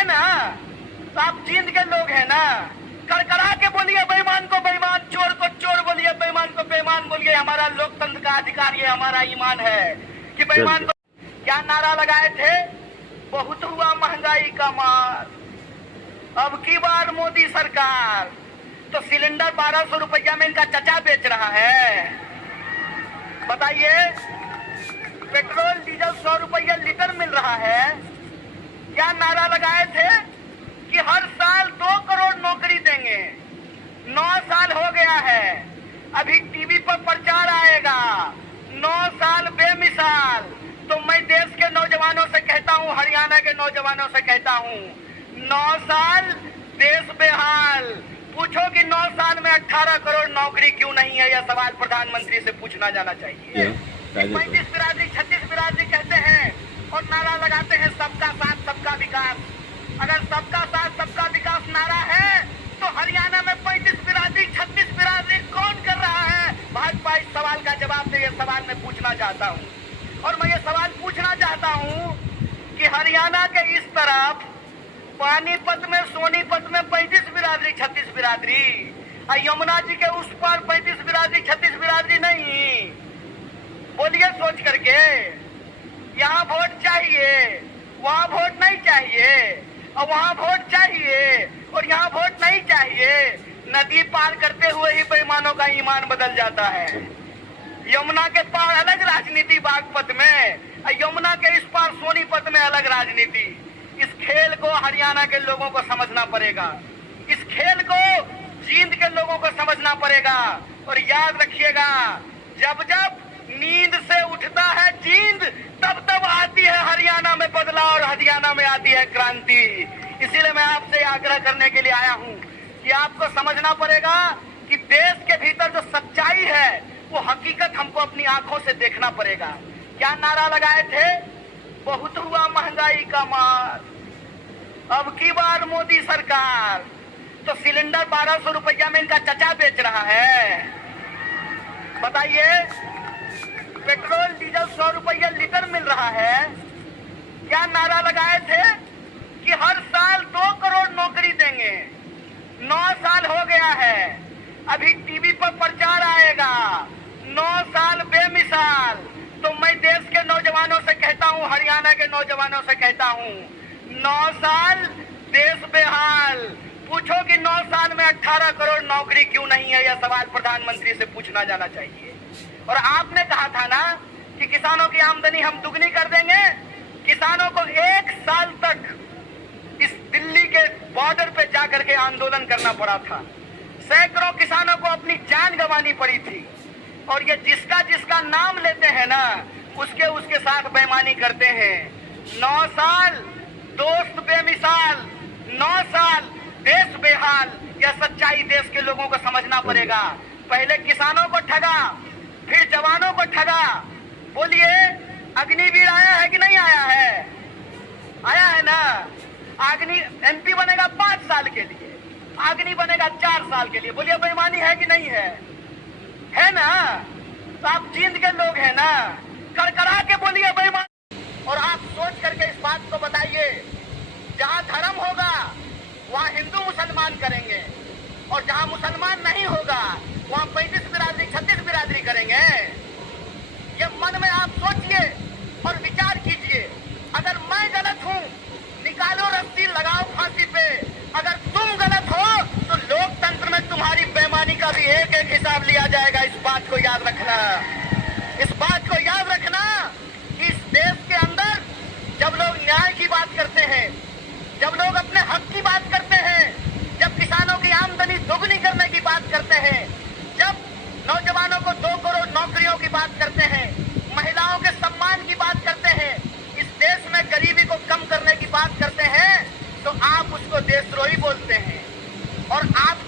है ना? तो आप जींद के लोग हैं ना? कड़कड़ा के बोलिए बेईमान को बेईमान, चोर को चोर बोलिए, बेईमान को बेईमान बोलिए। हमारा लोकतंत्र का अधिकार, ये हमारा ईमान है कि बेईमान को। क्या नारा लगाए थे? बहुत हुआ महंगाई का मार, अब की बार मोदी सरकार। तो सिलेंडर 1200 रुपया में इनका चचा बेच रहा है। बताइए, पेट्रोल डीजल 100 रुपया लीटर मिल रहा है। क्या नारा लगाए थे कि हर साल 2 करोड़ नौकरी देंगे। 9 साल हो गया है, अभी टीवी पर प्रचार आएगा 9 साल बेमिसाल। तो मैं देश के नौजवानों से कहता हूं, हरियाणा के नौजवानों से कहता हूं, 9 साल देश बेहाल। पूछो कि 9 साल में 18 करोड़ नौकरी क्यों नहीं है? यह सवाल प्रधानमंत्री से पूछना जाना चाहिए। 35 बिरादरी 36 बिरादरी कहते हैं और नारा लगाते हैं सबका साथ सबका विकास। अगर सबका साथ सबका विकास नारा है तो हरियाणा में 35 बिरादरी 36 बिरादरी कौन कर रहा है? भाजपा इस सवाल का जवाब दे। ये सवाल मैं पूछना चाहता हूँ। और मैं ये सवाल पूछना चाहता हूँ कि हरियाणा के इस तरफ पानीपत में, सोनीपत में 35 बिरादरी 36 बिरादरी, और यमुना जी के उस पार 35 बिरादरी 36 बिरादरी नहीं। बोलिए सोच करके, यहाँ वोट चाहिए, वहाँ वोट नहीं चाहिए, और वहाँ वोट चाहिए और यहाँ वोट नहीं चाहिए। नदी पार करते हुए ही बेईमानों का ईमान बदल जाता है। यमुना के पार अलग राजनीति बागपत में, यमुना के इस पार सोनीपत में अलग राजनीति। इस खेल को हरियाणा के लोगों को समझना पड़ेगा, इस खेल को जींद के लोगों को समझना पड़ेगा। और याद रखिएगा, जब जब नींद से उठता है जींद, तब तब आती है हरियाणा में बदलाव और हरियाणा में आती है क्रांति। इसीलिए मैं आपसे आग्रह करने के लिए आया हूं कि आपको समझना पड़ेगा कि देश के भीतर जो सच्चाई है वो हकीकत हमको अपनी आंखों से देखना पड़ेगा। क्या नारा लगाए थे? बहुत हुआ महंगाई का मार, अब की बार मोदी सरकार। तो सिलेंडर 1200 रुपया में इनका चचा बेच रहा है। बताइए, पेट्रोल डीजल 100 रुपया लीटर मिल रहा है। क्या नारा लगाए थे कि हर साल 2 करोड़ नौकरी देंगे। 9 साल हो गया है, अभी टीवी पर प्रचार आएगा 9 साल बेमिसाल। तो मैं देश के नौजवानों से कहता हूं, हरियाणा के नौजवानों से कहता हूं, 9 साल देश बेहाल। पूछो कि 9 साल में 18 करोड़ नौकरी क्यों नहीं है? यह सवाल प्रधानमंत्री से पूछना जाना चाहिए। और आपने कहा था ना कि किसानों की आमदनी हम दुगनी कर देंगे। किसानों को 1 साल तक इस दिल्ली के बॉर्डर पे जाकर के आंदोलन करना पड़ा था। सैकड़ों किसानों को अपनी जान गंवानी पड़ी थी। और ये जिसका जिसका नाम लेते हैं ना, उसके उसके साथ बेईमानी करते हैं। 9 साल दोस्त बेमिसाल, 9 साल देश बेहाल। यह सच्चाई देश के लोगों को समझना पड़ेगा। पहले किसानों को ठगा, फिर जवानों को ठगा। बोलिए, अग्निवीर आया है कि नहीं आया है? आया है ना? अग्नि एमपी बनेगा 5 साल के लिए, अग्नि बनेगा 4 साल के लिए। बोलिए, बेईमानी है कि नहीं है? है ना? तो आप जींद के लोग हैं ना? कड़कड़ा के बोलिए बेईमान। और आप सोच करके इस बात को बताइए, जहां धर्म होगा वहां हिंदू मुसलमान करेंगे, और जहां मुसलमान नहीं होगा वहां 35 बिरादरी 36 बिरादरी करेंगे। ये मन में आप सोचिए और विचार कीजिए। अगर मैं गलत हूं, निकालो रस्सी, लगाओ फांसी पे। अगर तुम गलत हो तो लोकतंत्र में तुम्हारी बेईमानी का भी एक एक हिसाब लिया जाएगा। इस बात को याद रखना, इस बात को याद रखना कि इस देश के अंदर जब लोग न्याय की बात करते हैं, जब लोग अपने हक की बात करते हैं, जब किसानों की आमदनी दोगुनी करने की बात करते हैं, जब नौजवानों को 2 करोड़ नौकरियों की बात करते हैं, महिलाओं के सम्मान की बात करते हैं, इस देश में गरीबी को कम करने की बात करते हैं, तो आप उसको देशद्रोही बोलते हैं। और आप